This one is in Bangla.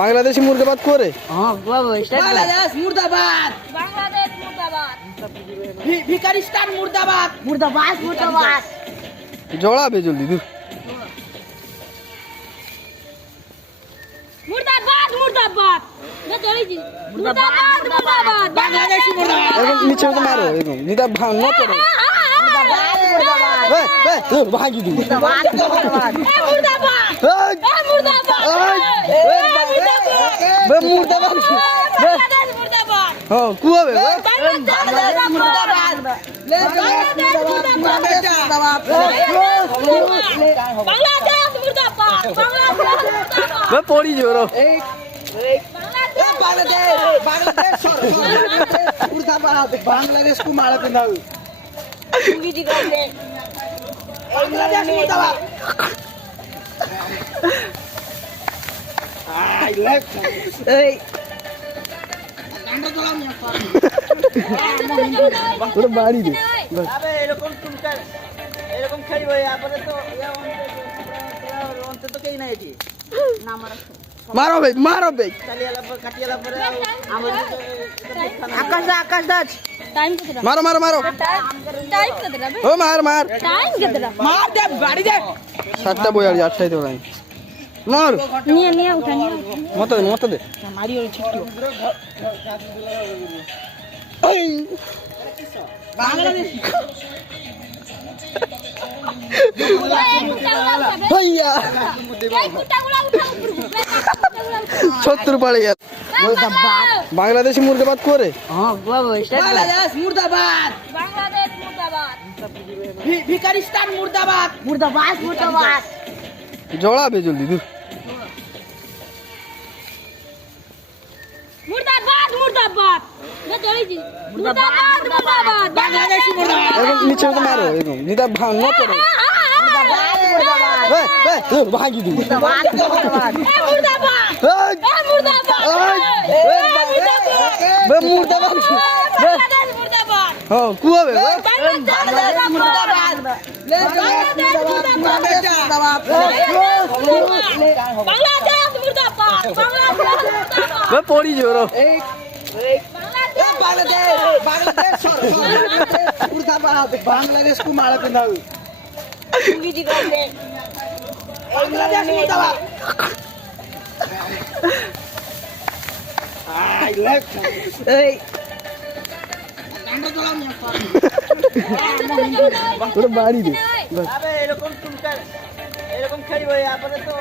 বাংলাদেশি মুর্দাবাদ করে বাংলাদেশ মুর্দাবাদ, বাংলাদেশ মুর্দাবাদ, ভিকারিস্তান মুর্দাবাদ, মুর্দাবাদ মুর্দাবাদ। জড়াবে জলদি দূর মুর্দাবাদ মুর্দাবাদ, মুর্দাবাদ মুর্দাবাদ, বাংলাদেশি মুর্দাবাদ। এরকম নিচে তো মারো এরকম নিতা ভাঙ না পড়ে মুর্দাবাদ মুর্দাবাদ, ভাঙি দিবি মুর্দাবাদ মুর্দাবাদ, মুর্দাবাদ মুর্দাবাদ বাংলাদেশ মুর্দাবাদ, হ্যাঁ কুয়াবে বাংলাদেশ মুর্দাবাদ, বাংলাদেশ মুর্দাবাদ, বাংলাদেশ পড়ি জোরো बांग्लादेश को मारते ना বাংলাদেশ মুর্দাবাদ। ওটা বাড়ি দে এরকম টুনকার এরকম খেলবে তারপরে তো অন্তত কেই নাই এটি মারো বে চালিয়ালা পর কাটিয়ালা পরে আকাশ আকাশ দাস টাইম কতটা? মারো টাইম কতটা বে? ও মার টাইম কতটা? মার দে বাড়ি দে 7টা বই আর 8টাই তো নাই মার নিয়ে উঠা নিয়ে মত দে মারি ওই ছিট্টু ওই বাংলাদেশ ভাইয়া 70 পড়ে গেল বাংলাদেশি মুর্দাবাদ করে বাংলাদেশ মুর্দাবাদ, বাংলাদেশ মুর্দাবাদ, ভিকারিস্তান মুর্দাবাদ, মুর্দাবাদ মুর্দাবাদ। জড়াবে জলদি দূর মুর্দাবাদ মুর্দাবাদ, মুর্দাবাদ মুর্দাবাদ, বাংলাদেশি মুর্দাবাদ। এরকম নিচে তো মারো এরকম নিতা ভাঙ না পড়ে মুর্দাবাদ মুর্দাবাদ, ভাঙি দিবি মুর্দাবাদ মুর্দাবাদ, মুর্দাবাদ মুর্দাবাদ বাংলাদেশ মুর্দাবাদ, হ্যাঁ কুয়াবে বাংলাদেশ মুর্দাবাদ, বাংলাদেশ মুর্দাবাদ, বাংলাদেশ পড়ি জোরো बांग्लादेश को मारते ना बांग्लादेश मुर्दाबाद ওটা বাড়ি দে এরকম টুনকার এরকম খেলবে তারপরে তো